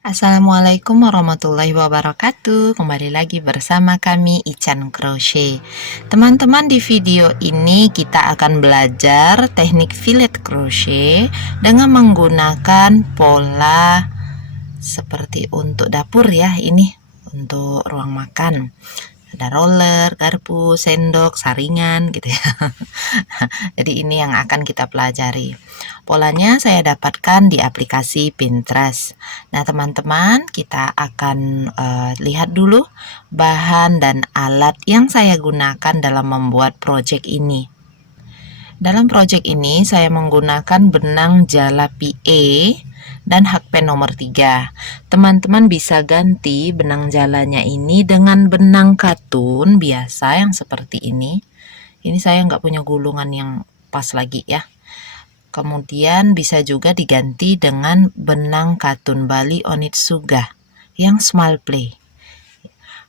Assalamualaikum warahmatullahi wabarakatuh. Kembali lagi bersama kami Ican Crochet. Teman-teman, di video ini kita akan belajar teknik fillet crochet dengan menggunakan pola seperti untuk dapur ya. Ini untuk ruang makan. Ada roller, garpu, sendok, saringan gitu ya. Jadi ini yang akan kita pelajari. Polanya saya dapatkan di aplikasi Pinterest. Nah, teman-teman, kita akan lihat dulu bahan dan alat yang saya gunakan dalam membuat project ini. Dalam project ini saya menggunakan benang jala PE dan hakpen nomor 3. Teman-teman bisa ganti benang jalanya ini dengan benang katun biasa yang seperti ini. Ini saya nggak punya gulungan yang pas lagi ya. Kemudian bisa juga diganti dengan benang katun Bali Onitsuga yang small play.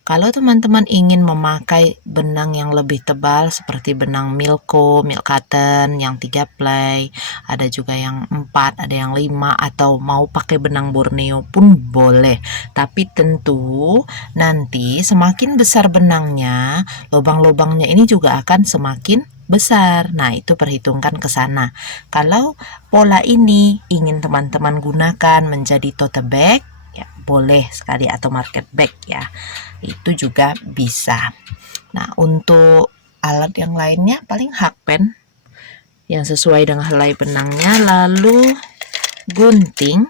Kalau teman-teman ingin memakai benang yang lebih tebal seperti benang Milko, Milk Cotton yang 3 play, ada juga yang 4, ada yang 5, atau mau pakai benang Borneo pun boleh. Tapi tentu nanti semakin besar benangnya, lubang-lubangnya ini juga akan semakin besar. Nah, itu perhitungkan ke sana. Kalau pola ini ingin teman-teman gunakan menjadi tote bag, ya boleh sekali, atau market bag ya. Itu juga bisa. Nah, untuk alat yang lainnya paling hakpen yang sesuai dengan helai benangnya, lalu gunting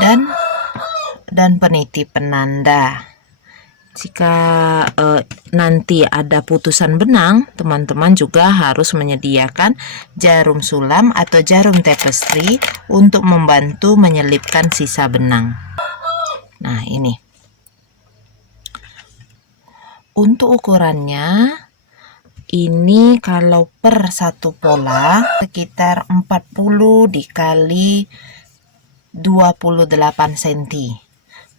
dan peniti penanda. Jika nanti ada putusan benang, teman-teman juga harus menyediakan jarum sulam atau jarum tapestry untuk membantu menyelipkan sisa benang. Nah, ini untuk ukurannya, ini kalau per satu pola sekitar 40 dikali 28 cm.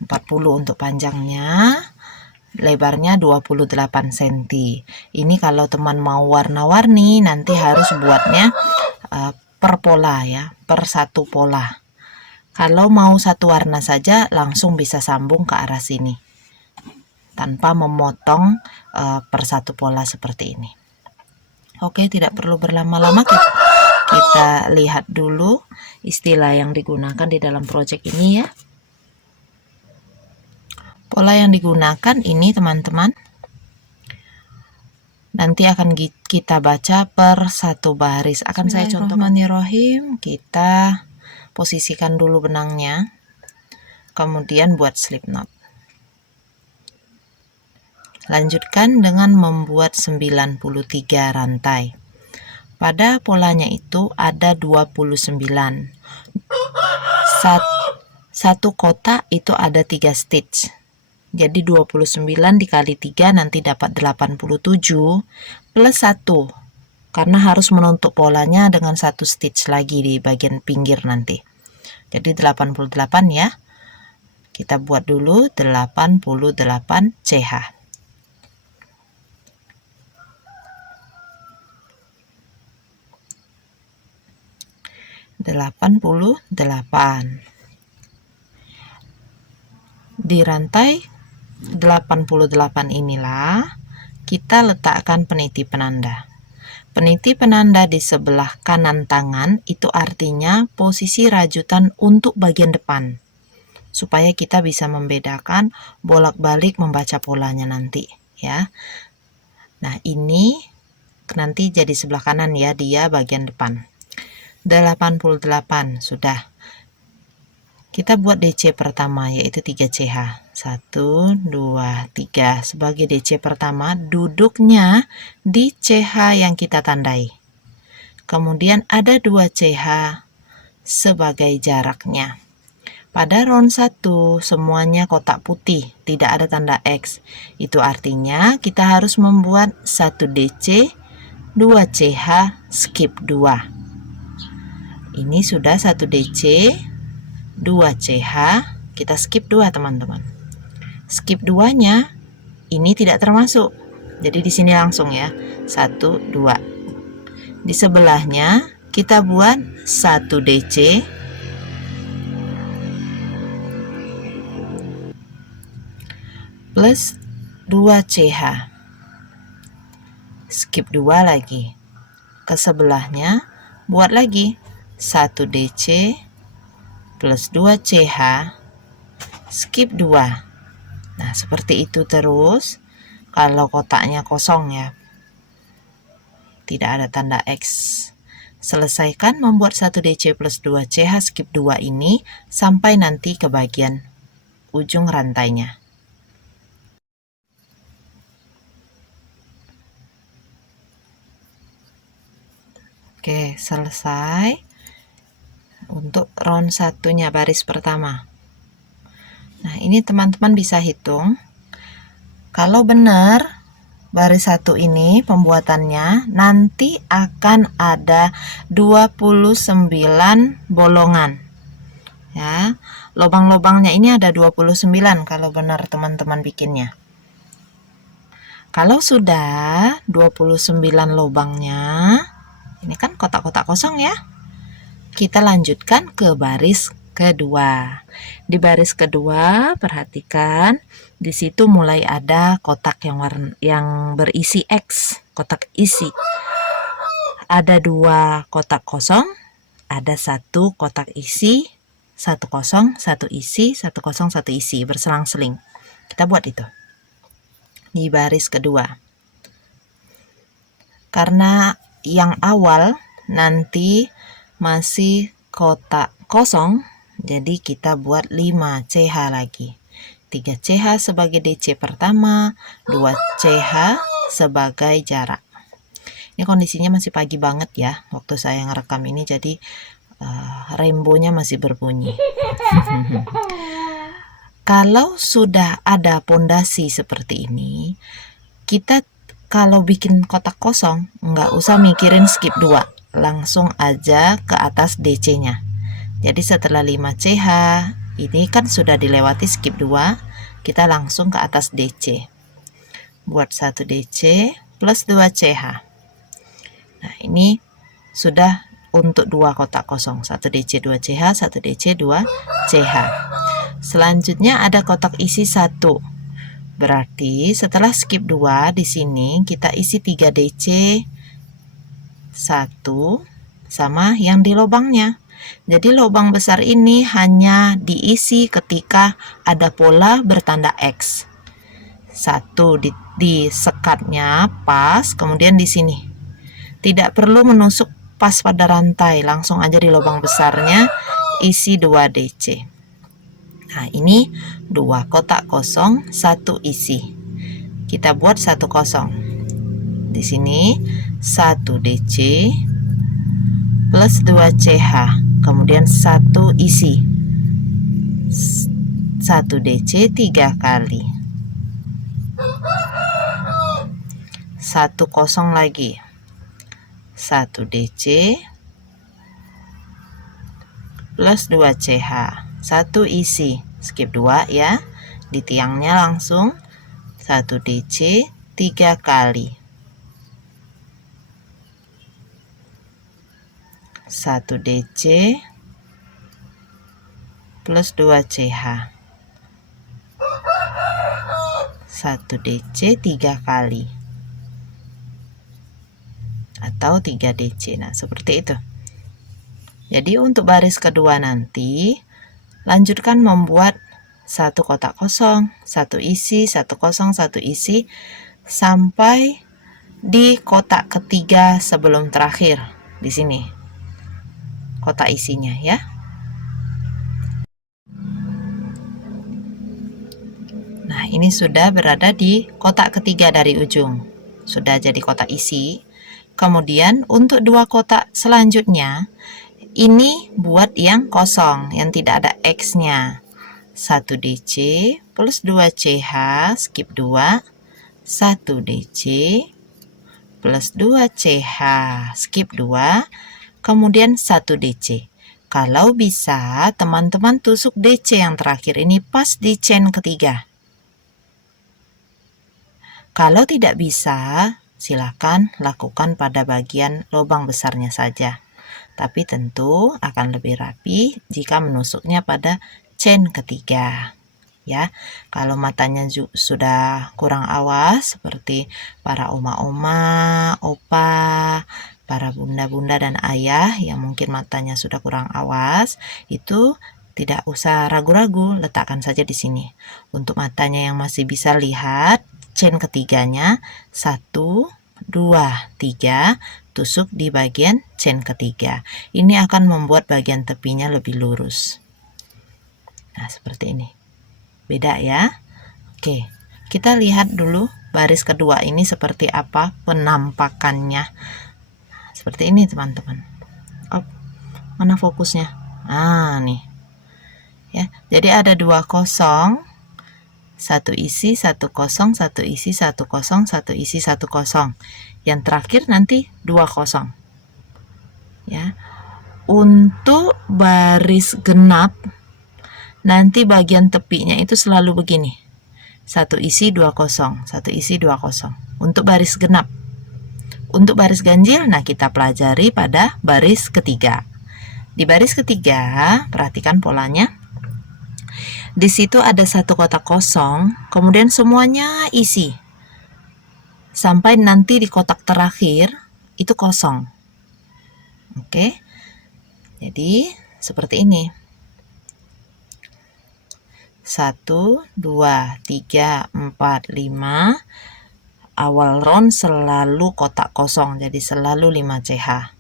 40 untuk panjangnya, lebarnya 28 cm. Ini kalau teman mau warna-warni, nanti harus buatnya per pola ya, per satu pola. Kalau mau satu warna saja, langsung bisa sambung ke arah sini tanpa memotong per satu pola seperti ini. Oke, tidak perlu berlama-lama, kita lihat dulu istilah yang digunakan di dalam project ini ya. Pola yang digunakan ini teman-teman nanti akan kita baca per satu baris. Akan saya contohkan. Kita posisikan dulu benangnya, kemudian buat slip knot. Lanjutkan dengan membuat 93 rantai. Pada polanya itu ada 29. Satu kotak itu ada 3 stitch. Jadi 29 dikali 3 nanti dapat 87 plus 1. Karena harus menutup polanya dengan 1 stitch lagi di bagian pinggir nanti. Jadi 88 ya. Kita buat dulu 88 CH. 88. Di rantai 88 inilah kita letakkan peniti penanda. Peniti penanda di sebelah kanan tangan itu artinya posisi rajutan untuk bagian depan, supaya kita bisa membedakan bolak-balik membaca polanya nanti ya. Nah, ini nanti jadi sebelah kanan ya, dia bagian depan. 88 sudah. Kita buat DC pertama yaitu 3 CH. 1 2 3 sebagai DC pertama, duduknya di CH yang kita tandai. Kemudian ada 2 CH sebagai jaraknya. Pada round 1 semuanya kotak putih, tidak ada tanda X. Itu artinya kita harus membuat 1 DC, 2 CH, skip 2. Ini sudah 1 DC, 2 CH, kita skip 2 teman-teman. Skip 2-nya ini tidak termasuk. Jadi di sini langsung ya. 1 2. Di sebelahnya kita buat 1 DC, plus 2CH. Skip 2 lagi. Ke sebelahnya buat lagi 1DC plus 2CH, skip 2. Nah, seperti itu terus. Kalau kotaknya kosong ya, tidak ada tanda X. Selesaikan membuat 1DC plus 2CH skip 2 ini sampai nanti ke bagian ujung rantainya. Oke, selesai untuk round satunya, baris pertama. Nah, ini teman-teman bisa hitung. Kalau benar baris 1 ini pembuatannya nanti akan ada 29 bolongan. Ya, lubang-lubangnya ini ada 29 kalau benar teman-teman bikinnya. Kalau sudah 29 lubangnya, ini kan kotak-kotak kosong ya. Kita lanjutkan ke baris kedua. Di baris kedua, perhatikan di situ mulai ada kotak yang berisi X, kotak isi. Ada 2 kotak kosong, ada 1 kotak isi, 1 kosong, 1 isi, 1 kosong, 1 isi, berselang-seling. Kita buat itu di baris kedua. Karena yang awal nanti masih kotak kosong, jadi kita buat 5CH lagi. 3CH sebagai DC pertama, 2CH sebagai jarak. Ini kondisinya masih pagi banget ya waktu saya ngerekam ini, jadi rainbow-nya masih berbunyi. Kalau sudah ada pondasi seperti ini, kita kalau bikin kotak kosong nggak usah mikirin skip 2, langsung aja ke atas DC-nya. Jadi setelah 5CH ini kan sudah dilewati skip 2, kita langsung ke atas DC. Buat 1 DC plus 2CH. Nah, ini sudah untuk 2 kotak kosong, 1 DC 2CH, 1 DC 2CH. Selanjutnya ada kotak isi 1. Berarti setelah skip 2 di sini kita isi 3 DC 1 sama yang di lubangnya. Jadi lubang besar ini hanya diisi ketika ada pola bertanda X. 1 di sekatnya pas, kemudian di sini. Tidak perlu menusuk pas pada rantai, langsung aja di lubang besarnya isi 2 DC. Nah, ini 2 kotak kosong, 1 isi. Kita buat 1 kosong. Di sini 1 DC plus 2CH, kemudian 1 isi. 1 DC 3 kali. 1 kosong lagi. 1 DC plus 2CH, 1 isi, skip 2 ya, di tiangnya langsung 1 DC 3 kali, 1 DC plus 2CH, 1 DC 3 kali, atau 3 DC. Nah, seperti itu. Jadi untuk baris kedua nanti lanjutkan membuat 1 kotak kosong, 1 isi, 1 kosong, 1 isi sampai di kotak ketiga sebelum terakhir di sini. Kotak isinya ya. Nah, ini sudah berada di kotak ketiga dari ujung. Sudah jadi kotak isi. Kemudian untuk 2 kotak selanjutnya ini buat yang kosong, yang tidak ada X-nya. 1 DC plus 2CH, skip 2, 1 DC plus 2CH, skip 2, kemudian 1 DC. Kalau bisa, teman-teman tusuk DC yang terakhir ini pas di chain ketiga. Kalau tidak bisa, silakan lakukan pada bagian lubang besarnya saja. Tapi tentu akan lebih rapi jika menusuknya pada chain ketiga ya. Kalau matanya sudah kurang awas seperti para oma-oma, opa, para bunda-bunda dan ayah yang mungkin matanya sudah kurang awas, itu tidak usah ragu-ragu, letakkan saja di sini. Untuk matanya yang masih bisa lihat, chain ketiganya 1, 2, 3, tusuk di bagian chain ketiga. Ini akan membuat bagian tepinya lebih lurus. Nah, seperti ini. Beda ya. Oke, kita lihat dulu baris kedua ini seperti apa penampakannya. Seperti ini, teman-teman. Oh, mana fokusnya? Nih. Ya, jadi ada 2 kosong, 1 isi, 1 kosong, 1 isi, 1 kosong, 1 isi, 1 kosong. Yang terakhir nanti 2 kosong. Ya. Untuk baris genap nanti bagian tepinya itu selalu begini. 1 isi 2 kosong, 1 isi 2 kosong. Untuk baris genap. Untuk baris ganjil, nah kita pelajari pada baris ketiga. Di baris ketiga, perhatikan polanya. Di situ ada 1 kotak kosong, kemudian semuanya isi. Sampai nanti di kotak terakhir itu kosong. Oke. Jadi seperti ini. 1, 2, 3, 4, 5. Awal round selalu kotak kosong, jadi selalu 5 CH.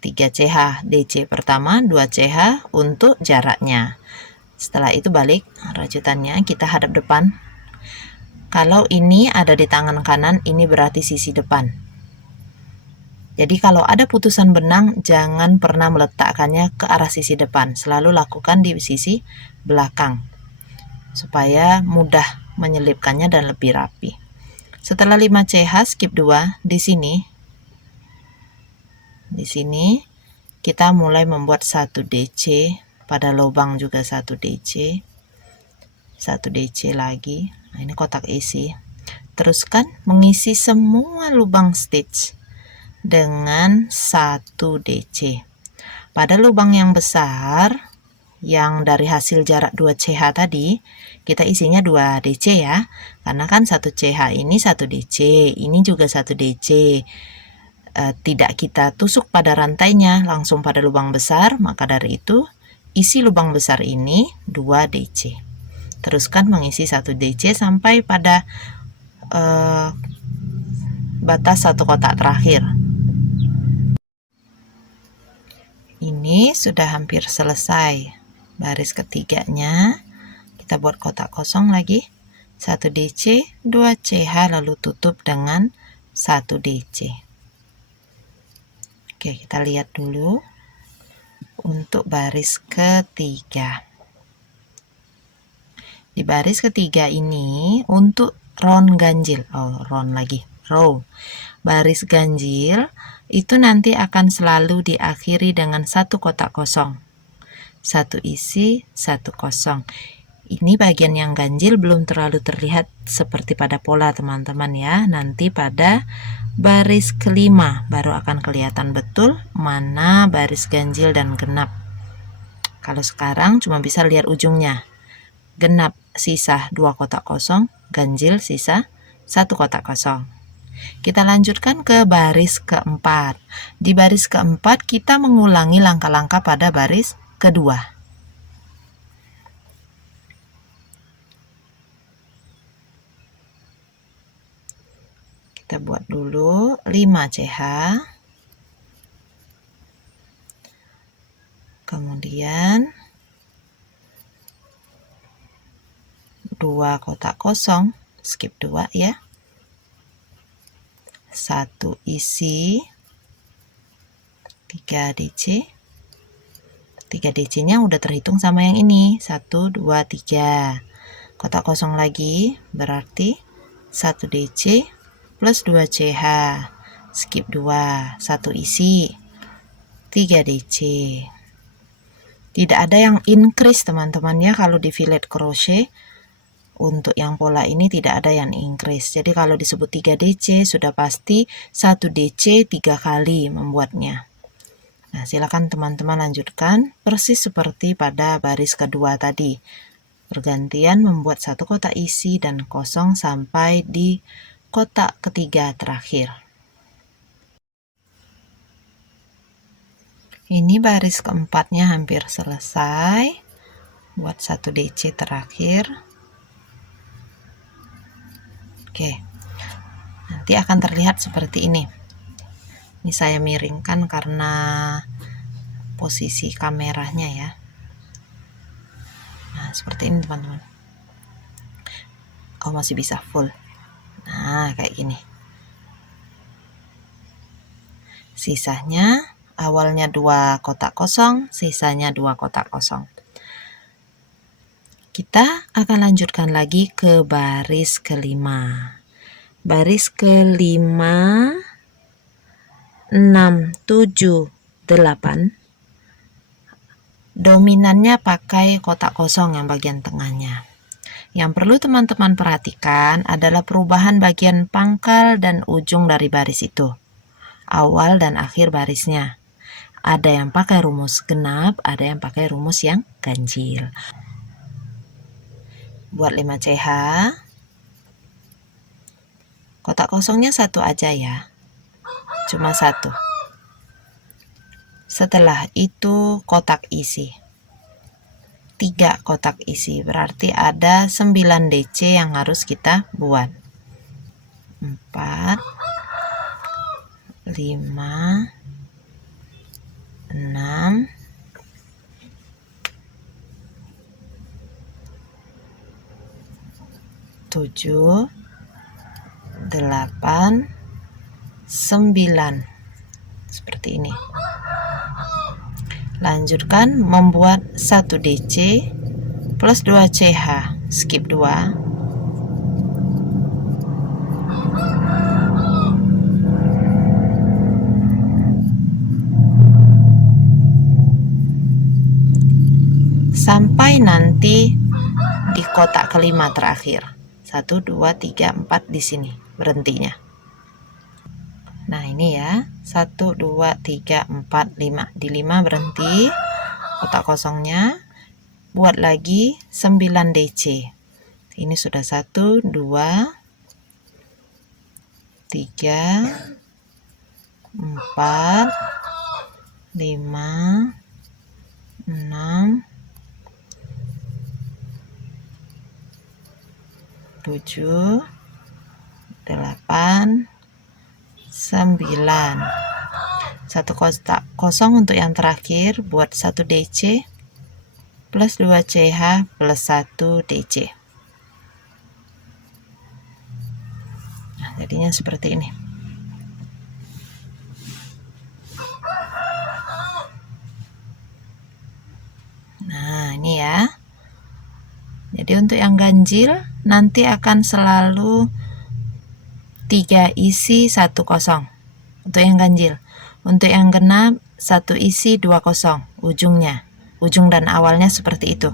3 CH DC pertama, 2 CH untuk jaraknya. Setelah itu balik rajutannya, kita hadap depan. Kalau ini ada di tangan kanan, ini berarti sisi depan. Jadi kalau ada putusan benang, jangan pernah meletakkannya ke arah sisi depan. Selalu lakukan di sisi belakang, supaya mudah menyelipkannya dan lebih rapi. Setelah 5 CH, skip 2, di sini kita mulai membuat 1 DC, pada lubang juga 1 DC, 1 DC lagi. Nah, ini kotak isi. Teruskan mengisi semua lubang stitch dengan 1 DC. Pada lubang yang besar, yang dari hasil jarak 2 CH tadi, kita isinya 2 DC ya, karena kan 1 CH ini 1 DC, ini juga 1 DC. Tidak kita tusuk pada rantainya, langsung pada lubang besar, maka dari itu isi lubang besar ini 2 DC. Teruskan mengisi 1 DC sampai pada batas 1 kotak terakhir. Ini sudah hampir selesai baris ketiganya. Kita buat kotak kosong lagi, 1 DC, 2 CH, lalu tutup dengan 1 DC. Oke, kita lihat dulu untuk baris ketiga. Di baris ketiga ini untuk round ganjil, row. Baris ganjil itu nanti akan selalu diakhiri dengan 1 kotak kosong. 1 isi, 1 kosong. Ini bagian yang ganjil belum terlalu terlihat seperti pada pola, teman-teman ya. Nanti pada baris kelima baru akan kelihatan betul mana baris ganjil dan genap. Kalau sekarang cuma bisa lihat ujungnya. Genap sisa 2 kotak kosong, ganjil sisa 1 kotak kosong. Kita lanjutkan ke baris keempat. Di baris keempat kita mengulangi langkah-langkah pada baris kedua. Kita buat dulu 5 CH. Kemudian 2 kotak kosong, skip 2 ya. 1 isi, 3 DC. 3 DC-nya udah terhitung sama yang ini, 1, 2, 3. Kotak kosong lagi, berarti 1 DC plus 2 CH, skip 2, 1 isi, 3 DC. Tidak ada yang increase, teman-teman ya, kalau di fillet crochet. Untuk yang pola ini tidak ada yang increase. Jadi kalau disebut 3 DC sudah pasti 1 DC 3 kali membuatnya. Nah, silakan teman-teman lanjutkan persis seperti pada baris kedua tadi. bergantian membuat satu kotak isi dan kosong sampai di kotak ketiga terakhir. Ini baris keempatnya hampir selesai. Buat satu DC terakhir. Oke, nanti akan terlihat seperti ini. Ini saya miringkan karena posisi kameranya ya. Nah, seperti ini teman-teman. Oh, masih bisa full. Nah, kayak gini. Sisanya, awalnya 2 kotak kosong, sisanya 2 kotak kosong. Kita akan lanjutkan lagi ke baris kelima. Baris kelima, 6, 7, 8. Dominannya pakai kotak kosong yang bagian tengahnya. Yang perlu teman-teman perhatikan adalah perubahan bagian pangkal dan ujung dari baris itu. Awal dan akhir barisnya. Ada yang pakai rumus genap, ada yang pakai rumus yang ganjil. Buat 5 CH, kotak kosongnya 1 aja ya, cuma 1. Setelah itu kotak isi, 3 kotak isi, berarti ada 9 DC yang harus kita buat. 4, 5, 6, 7, 8, 9. Seperti ini. Lanjutkan membuat 1 DC plus 2 CH, skip 2. Sampai nanti di kotak kelima terakhir. 1, 2, 3, 4 di sini berhentinya. Nah, ini ya. 1, 2, 3, 4, 5. Di 5 berhenti kotak kosongnya. Buat lagi 9 DC. Ini sudah 1, 2, 3, 4, 5, 6, 7, 8, 9. 1 kotak kosong untuk yang terakhir, buat 1 DC plus 2 CH plus 1 DC. Nah, jadinya seperti ini. Nah, ini ya. Jadi untuk yang ganjil nanti akan selalu 3 isi 1 kosong untuk yang ganjil. Untuk yang genap 1 isi 2 kosong ujungnya, ujung dan awalnya seperti itu.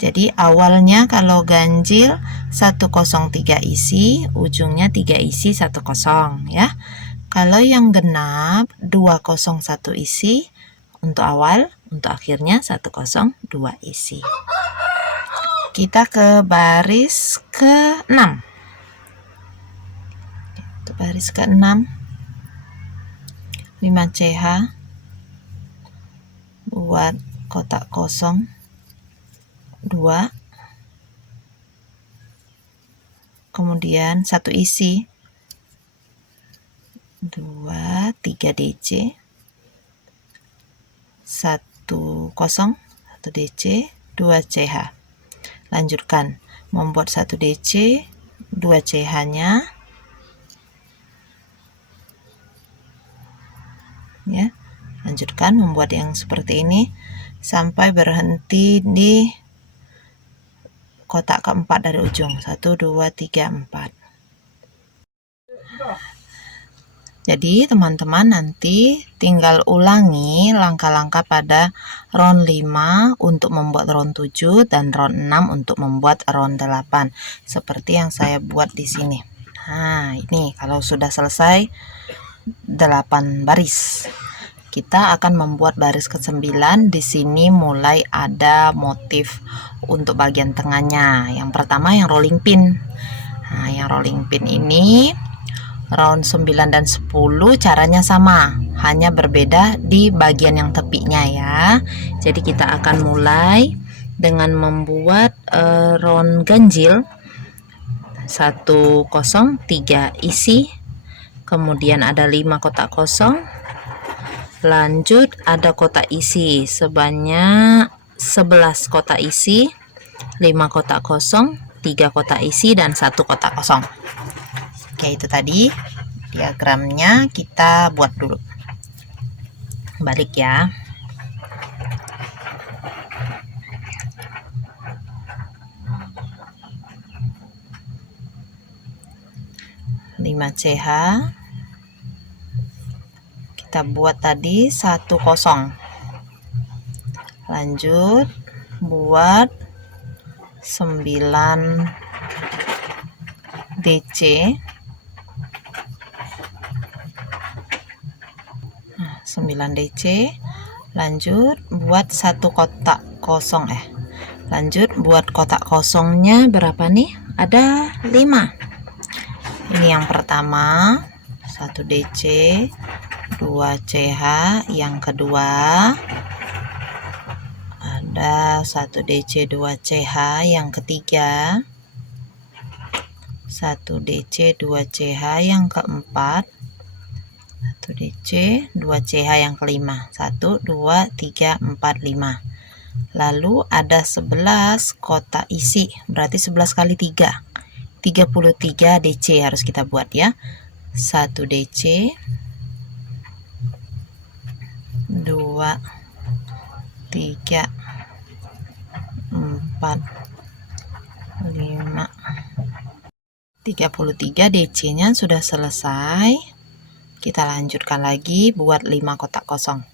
Jadi awalnya kalau ganjil 103 isi, ujungnya 3 isi 1 kosong ya. Kalau yang genap 201 isi untuk awal, untuk akhirnya 102 isi. Kita ke baris ke-6. Untuk baris ke-6, 5 CH, buat kotak kosong 2, kemudian 1 isi, 2, 3 DC, 1 kosong, 1 DC, 2 CH. Lanjutkan membuat 1 DC, 2 CH nya ya. Lanjutkan membuat yang seperti ini sampai berhenti di kotak keempat dari ujung. 1, 2, 3, 4. Jadi teman-teman nanti tinggal ulangi langkah-langkah pada round 5 untuk membuat round 7 dan round 6 untuk membuat round 8 seperti yang saya buat di sini. Nah, ini kalau sudah selesai 8 baris. kita akan membuat baris ke-9. Di sini mulai ada motif untuk bagian tengahnya. Yang pertama yang rolling pin. Nah, yang rolling pin ini round 9 dan 10 caranya sama, hanya berbeda di bagian yang tepinya ya. Jadi kita akan mulai dengan membuat round ganjil 1 kosong 3 isi, kemudian ada 5 kotak kosong, lanjut ada kotak isi sebanyak 11 kotak isi, 5 kotak kosong, 3 kotak isi, dan 1 kotak kosong. Oke, itu tadi diagramnya, kita buat dulu. Balik ya. CH kita buat tadi 1 kosong, lanjut buat 9 DC, 9 DC, lanjut buat 1 kotak kosong, lanjut buat kotak kosongnya berapa nih? Ada 5. Ini yang pertama 1 DC, 2 CH, yang kedua ada 1 DC 2 CH, yang ketiga 1 DC 2 CH, yang keempat 1 DC 2 CH, yang kelima 1 2 3 4 5. Lalu ada 11 kotak isi, berarti 11 kali 3, 33 DC harus kita buat ya. 1 DC, 2 3 4 5, 33 DC nya sudah selesai. Kita lanjutkan lagi buat 5 kotak kosong.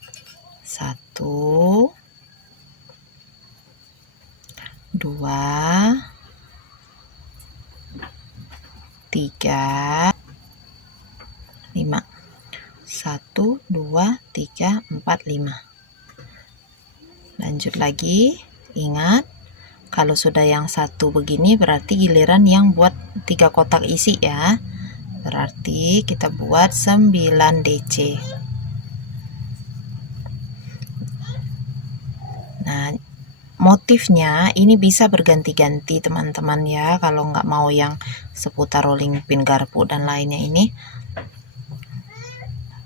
1 2 3 5, 1 2 3 4 5. Lanjut lagi. Ingat, kalau sudah yang satu begini berarti giliran yang buat 3 kotak isi ya. Berarti kita buat 9 DC. Nah, motifnya ini bisa berganti-ganti teman-teman ya, kalau nggak mau yang seputar rolling pin, garpu, dan lainnya ini.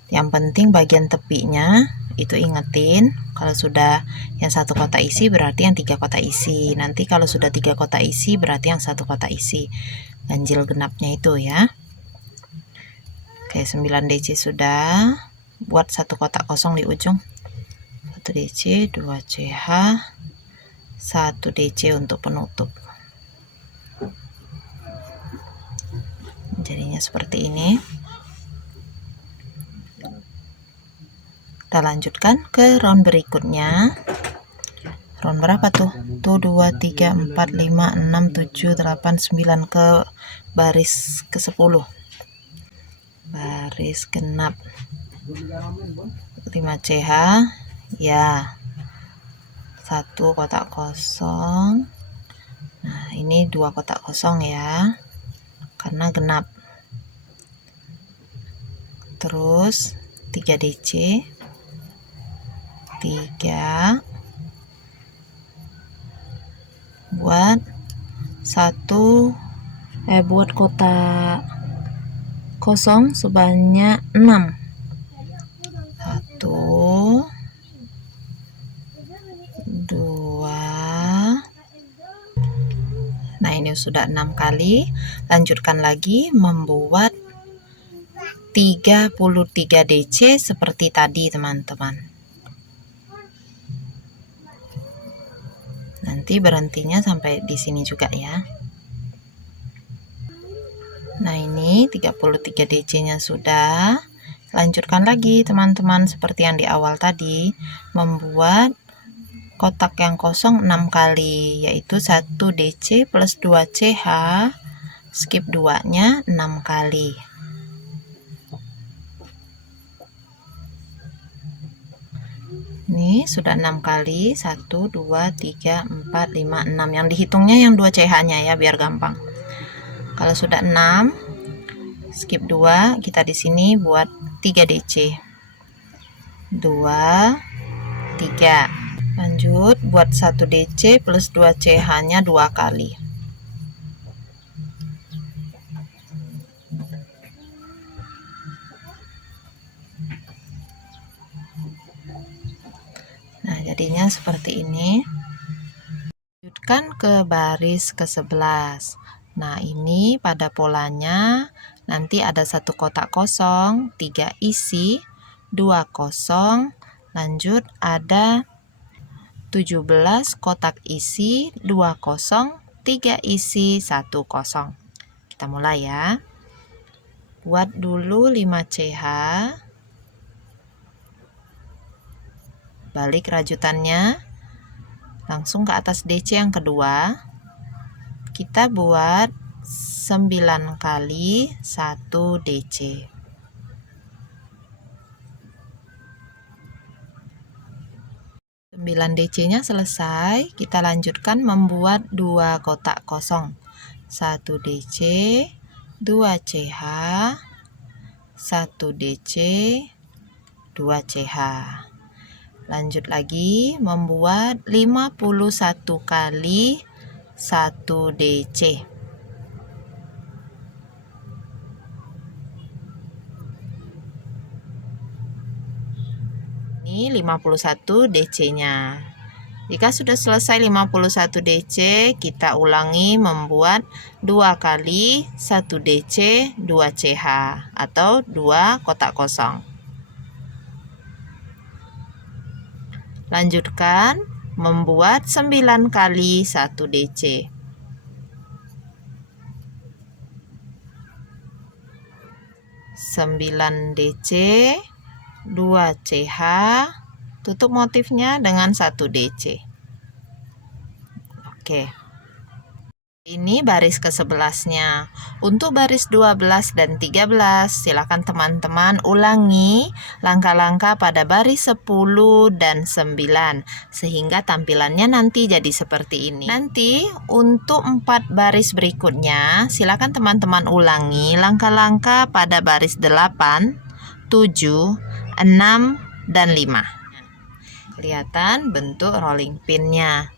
Yang penting bagian tepinya itu ingetin, kalau sudah yang 1 kotak isi berarti yang 3 kotak isi. Nanti kalau sudah 3 kotak isi berarti yang 1 kotak isi. Ganjil genapnya itu ya. Oke, 9 DC sudah. Buat 1 kotak kosong di ujung. 1 DC, 2 CH, 1 DC untuk penutup. Jadinya seperti ini. Kita lanjutkan ke round berikutnya. Round berapa tuh? Tuh 2 3 4 5 6 7 8 9 ke baris ke-10. Baris genap 5 CH ya. 1 kotak kosong. Nah, ini 2 kotak kosong ya, karena genap. Terus 3 DC, 3 buat buat kotak kosong sebanyak 6. 1 2. Nah, ini sudah 6 kali. Lanjutkan lagi membuat 33 DC seperti tadi teman-teman. Nanti berhentinya sampai di sini juga ya. Nah, ini 33 DC nya sudah. Lanjutkan lagi teman-teman seperti yang di awal tadi, membuat kotak yang kosong 6 kali, yaitu 1 DC plus 2 CH, skip 2 nya 6 kali. Ini sudah 6 kali, 1, 2, 3, 4, 5, 6. Yang dihitungnya yang 2 CH-nya ya, biar gampang. Kalau sudah 6, skip 2, kita di sini buat 3 DC. 2, 3. Lanjut buat 1 DC plus 2 CH-nya 2 kali. Nah, jadinya seperti ini. Lanjutkan ke baris ke-11. Nah, ini pada polanya nanti ada 1 kotak kosong, 3 isi, 2 kosong, lanjut ada 17 kotak isi, 2 kosong, 3 isi, 1 kosong. Kita mulai ya. Buat dulu 5 CH. Balik rajutannya langsung ke atas DC yang kedua. Kita buat 9 kali 1 DC. DC-nya selesai, kita lanjutkan membuat 2 kotak kosong. 1 DC, 2 CH, 1 DC, 2 CH. Lanjut lagi membuat 51 kali 1 DC. Ini 51 DC-nya. Jika sudah selesai 51 DC, kita ulangi membuat 2 kali 1 DC 2 CH atau 2 kotak kosong. Lanjutkan membuat 9 kali 1 DC. 9 DC, 2 CH, tutup motifnya dengan 1 DC. Oke. Ini baris ke-11-nya. Untuk baris 12 dan 13, silakan teman-teman ulangi langkah-langkah pada baris 10 dan 9 sehingga tampilannya nanti jadi seperti ini. Nanti untuk 4 baris berikutnya, silakan teman-teman ulangi langkah-langkah pada baris 8, 7, 6, dan 5. Kelihatan bentuk rolling pin-nya.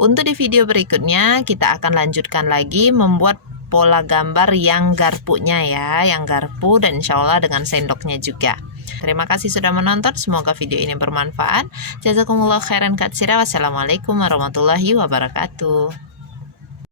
Untuk di video berikutnya kita akan lanjutkan lagi membuat pola gambar yang garpunya ya, yang garpu dan insya Allah dengan sendoknya juga. Terima kasih sudah menonton, semoga video ini bermanfaat. Jazakumullah khairan katsira. Wassalamualaikum warahmatullahi wabarakatuh.